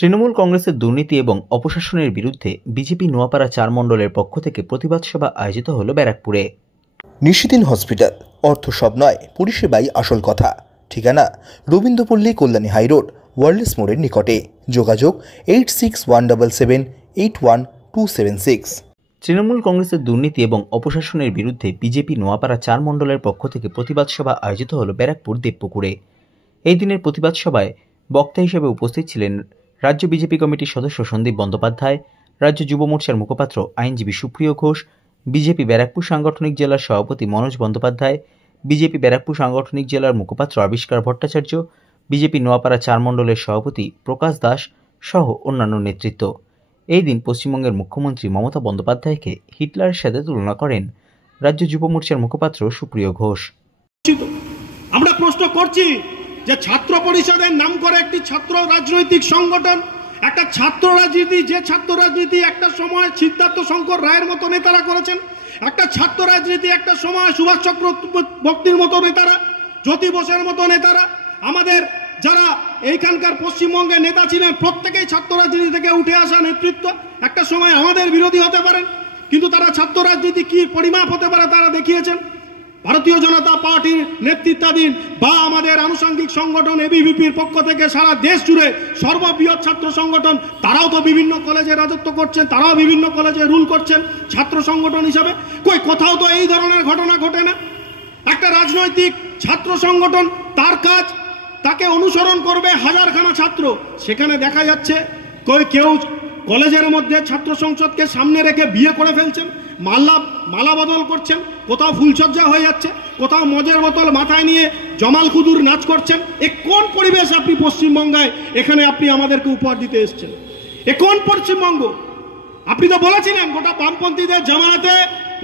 তৃণমূল কংগ্রেসের দুর্নীতি এবং অপশাসনের বিরুদ্ধে বিজেপি নোয়াপাড়া ৪ মণ্ডলের পক্ষ থেকে প্রতিবাদ সভা আয়োজিত হল ব্যারাকপুরে। নিশিদিন হসপিটাল, অর্থ সব নয়, পরিষেবাই আসল কথা। ঠিকানা রবীন্দ্রপল্লী, কল্যাণী হাইরোড, ওয়ার্ল্ডস মোড়ের নিকটে। যোগাযোগ 8617781276। তৃণমূল কংগ্রেসের দুর্নীতি এবং অপশাসনের বিরুদ্ধে বিজেপি নোয়াপাড়া ৪ মণ্ডলের পক্ষ থেকে প্রতিবাদ সভা আয়োজিত হল ব্যারাকপুর দেবপুকুরে। এই দিনের প্রতিবাদ সভায় বক্তা হিসেবে উপস্থিত ছিলেন রাজ্য বিজেপি কমিটির সদস্য সন্দীপ বন্দ্যোপাধ্যায়, রাজ্য যুব মোর্চার মুখপাত্র আইনজীবী সুপ্রিয় ঘোষ, বিজেপি ব্যারাকপুর সাংগঠনিক জেলার সভাপতি মনোজ বন্দ্যোপাধ্যায়, বিজেপি ব্যারাকপুর সাংগঠনিক জেলার মুখপাত্র আবিষ্কার ভট্টাচার্য, বিজেপি নোয়াপাড়া ৪ মণ্ডলের সভাপতি প্রকাশ দাস সহ অন্যান্য নেতৃত্ব। এই দিন পশ্চিমবঙ্গের মুখ্যমন্ত্রী মমতা বন্দ্যোপাধ্যায়কে হিটলারের সাথে তুলনা করেন রাজ্য যুব মোর্চার মুখপাত্র সুপ্রিয় ঘোষ। আমরা প্রশ্ন করছি যে ছাত্র পরিষদের নাম করে একটি ছাত্র রাজনৈতিক সংগঠন, একটা ছাত্র রাজনীতি, যে ছাত্র রাজনীতি একটা সময় সিদ্ধার্থ শঙ্কর রায়ের মতো নেতারা করেছেন, একটা ছাত্র রাজনীতি একটা সময় সুভাষ চক্রবর্তীর মতো নেতারা, জ্যোতি বোসের মতো নেতারা, আমাদের যারা এইখানকার পশ্চিমবঙ্গের নেতা ছিলেন প্রত্যেকেই ছাত্র রাজনীতি থেকে উঠে আসা নেতৃত্ব। একটা সময় আমাদের বিরোধী হতে পারেন, কিন্তু তারা ছাত্র রাজনীতি কি পরিমাপ হতে পারে তারা দেখিয়েছেন। ভারতীয় জনতা পার্টির নেতৃত্বাধীন বা আমাদের আনুষঙ্গিক সংগঠন এবিভিপির পক্ষ থেকে সারা দেশ জুড়ে সর্ববৃহৎ ছাত্র সংগঠন, তারাও তো বিভিন্ন কলেজে রাজত্ব করছেন, তারাও বিভিন্ন কলেজে রুল করছেন ছাত্র সংগঠন হিসাবে। কোথাও তো এই ধরনের ঘটনা ঘটে না। একটা রাজনৈতিক ছাত্র সংগঠন, তার কাজ তাকে অনুসরণ করবে হাজারখানা ছাত্র। সেখানে দেখা যাচ্ছে কেউ কলেজের মধ্যে ছাত্র সংসদকে সামনে রেখে বিয়ে করে ফেলছেন, মালা বদল করছেন, কোথাও ফুলসজ্জা হয়ে যাচ্ছে, কোথাও মদের বোতল মাথায় নিয়ে জমাল খুদুর নাচ করছেন। এ কোন পরিবেশ আপনি পশ্চিমবঙ্গায় এখানে আপনি আমাদেরকে উপহার দিতে এসছেন? এ কোন পশ্চিমবঙ্গ? আপনি তো বলেছিলেন গোটা বামপন্থীদের জামানাতে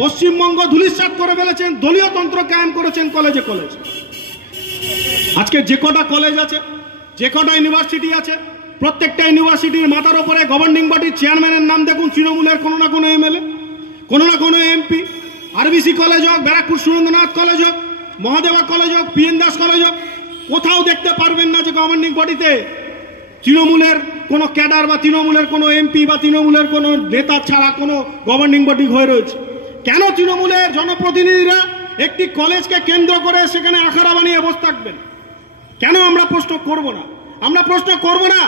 পশ্চিমবঙ্গ ধূলিসাৎ করে ফেলেছেন, দলীয় তন্ত্র কায়েম করেছেন কলেজে কলেজে। আজকে যে কটা কলেজ আছে, যে কটা ইউনিভার্সিটি আছে, প্রত্যেকটা ইউনিভার্সিটির মাথার উপরে গভর্নিং বডির চেয়ারম্যানের নাম দেখুন তৃণমূলের কোনো না কোনো এমএলএ, কোনো না কোনো এমপি। আরবিসি কলেজ হোক, ব্যারাকপুর সুরেন্দ্রনাথ কলেজ হোক, মহাদেবা কলেজ হোক, পিএন দাস কলেজ হোক, কোথাও দেখতে পারবেন না যে গভর্নিং বডিতে তৃণমূলের কোনো ক্যাডার বা তৃণমূলের কোনো এমপি বা তৃণমূলের কোনো নেতা ছাড়া কোনো গভর্নিং বডি হয়ে রয়েছে। কেন তৃণমূলের জনপ্রতিনিধিরা একটি কলেজকে কেন্দ্র করে সেখানে আখাড়া বানিয়ে বসে থাকবেন? কেন আমরা প্রশ্ন করব না? আমরা প্রশ্ন করব না।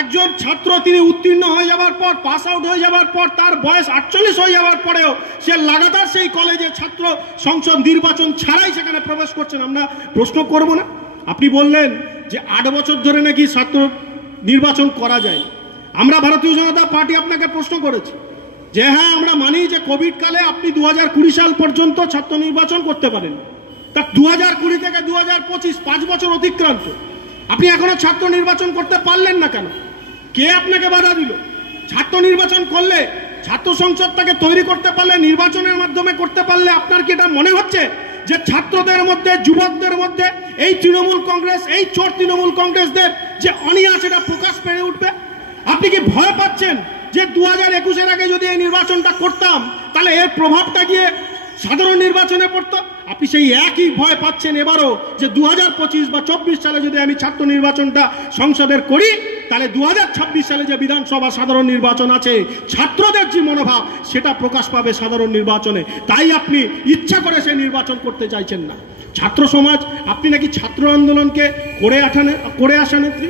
একজন ছাত্র তিনি উত্তীর্ণ হয়ে যাওয়ার পর, পাস আউট হয়ে যাওয়ার পর, তার বয়স 48 হয়ে যাওয়ার পরেও সে লাগাতার সেই কলেজে ছাত্র সংসদ নির্বাচন ছাড়াই সেখানে প্রবেশ করছেন। আমরা প্রশ্ন করব না? আপনি বললেন যে 8 বছর ধরে নাকি ছাত্র নির্বাচন করা যায়। আমরা ভারতীয় জনতা পার্টি আপনাকে প্রশ্ন করেছি যে হ্যাঁ, আমরা মানি যে কোভিড কালে আপনি 2020 সাল পর্যন্ত ছাত্র নির্বাচন করতে পারেন। তা 2020 থেকে 2025 5 বছর অতিক্রান্ত, আপনি এখনো ছাত্র নির্বাচন করতে পারলেন না কেন? কে আপনাকে বাধা দিল? ছাত্র নির্বাচন করলে, ছাত্র সংসদটাকে তৈরি করতে পারলে, নির্বাচনের মাধ্যমে করতে পারলে আপনার কি এটা মনে হচ্ছে যে ছাত্রদের মধ্যে, যুবকদের মধ্যে এই তৃণমূল কংগ্রেস, এই চোর তৃণমূল কংগ্রেসদের যে অনীহা সেটা প্রকাশ পেয়ে উঠবে? আপনি কি ভয় পাচ্ছেন যে 2021-এর আগে যদি এই নির্বাচনটা করতাম তাহলে এর প্রভাবটা গিয়ে সাধারণ নির্বাচনে পড়তো? আপনি সেই একই ভয় পাচ্ছেন এবারও যে 2025 বা 24 সালে যদি আমি ছাত্র নির্বাচনটা সংসদের করি তাহলে 2026 সালে যে বিধানসভা সাধারণ নির্বাচন আছে, ছাত্রদের যে মনোভাব সেটা প্রকাশ পাবে সাধারণ নির্বাচনে। তাই আপনি ইচ্ছা করে সেই নির্বাচন করতে চাইছেন না। ছাত্র সমাজ, আপনি নাকি ছাত্র আন্দোলনকে করে আসা নেত্রী,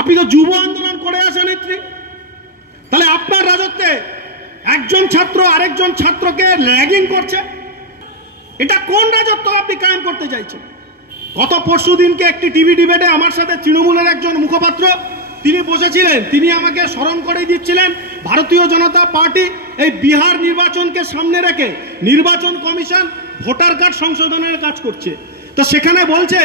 আপনি তো যুব আন্দোলন করে আসা নেত্রী। তাহলে আপনার রাজত্বে একজন ছাত্র আরেকজন ছাত্রকে র্যাগিং করছে, এটা কোন রাজত্ব আপনি কায়েম করতে চাইছেন? গত পরশু দিনকে একটি টিভি ডিবেটে আমার সাথে তৃণমূলের একজন মুখপাত্র তিনি বসেছিলেন, তিনি আমাকে স্মরণ করে দিচ্ছিলেন ভারতীয় জনতা পার্টি এই বিহার নির্বাচনকে সামনে রেখে নির্বাচন কমিশন ভোটার কার্ড সংশোধনের কাজ করছে। তো সেখানে বলছে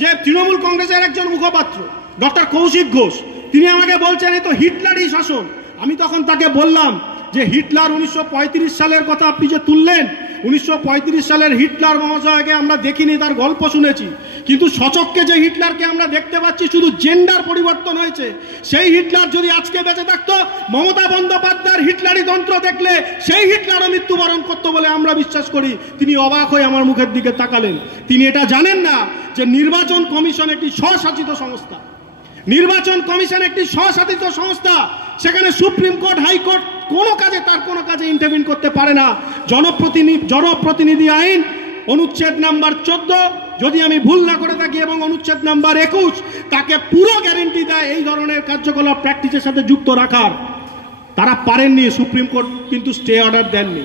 যে তৃণমূল কংগ্রেসের একজন মুখপাত্র ডক্টর কৌশিক ঘোষ, তিনি আমাকে বলছেন এই তো হিটলারই শাসন। আমি তখন তাকে বললাম যে হিটলার 1935 সালের কথা আপনি যে তুললেন, 1935 সালের হিটলার মহাশয়কে আমরা দেখিনি, তার গল্প শুনেছি, কিন্তু সচক্ষে যে হিটলারকে আমরা দেখতে পাচ্ছি শুধু জেন্ডার পরিবর্তন হয়েছে। সেই হিটলার যদি আজকে বেঁচে থাকতো, মমতা বন্দ্যোপাধ্যায়ের হিটলারি তন্ত্র দেখলে সেই হিটলারও মৃত্যুবরণ করতো বলে আমরা বিশ্বাস করি। তিনি অবাক হয়ে আমার মুখের দিকে তাকালেন। তিনি এটা জানেন না যে নির্বাচন কমিশন একটি স্বশাসিত সংস্থা। নির্বাচন কমিশন একটি স্বশাসিত সংস্থা, সেখানে সুপ্রিম কোর্ট, হাইকোর্ট কোনো কাজে ইন্টারভিন করতে পারে না। জনপ্রতিনিধি আইন অনুচ্ছেদ নাম্বার 14 যদি আমি ভুল না করে থাকি এবং অনুচ্ছেদ নাম্বার 21 তাকে পুরো গ্যারেন্টি দেয় এই ধরনের কার্যকলাপ প্র্যাকটিসের সাথে যুক্ত রাখার। তারা পারেননি, সুপ্রিম কোর্ট কিন্তু স্টে অর্ডার দেননি।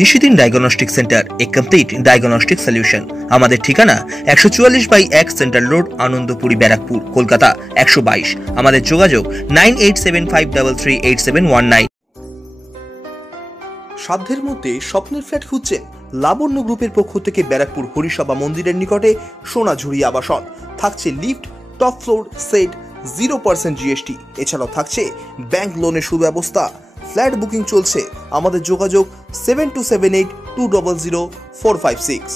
নিশিদিন ডায়াগনস্টিক সেন্টার, এ কমপ্লিট ডায়াগনস্টিক সলিউশন। আমাদের ঠিকানা 144/1 সেন্ট্রাল রোড, আনন্দপুরি, ব্যারাকপুর, কলকাতা 122। আমাদের যোগাযোগ 9875338719। সাধ্যের মধ্যে স্বপ্নের ফ্ল্যাট খুঁজছেন? লাবণ্য গ্রুপের পক্ষ থেকে ব্যারাকপুর হরিসভা মন্দিরের নিকটে সোনাঝুরি আবাসন। থাকছে lift, top floor, set, 0% GST। এছাড়াও থাকছে ব্যাংক লোনের সুব্যবস্থা। ফ্ল্যাট বুকিং চলছে। আমাদের যোগাযোগ 7278200456।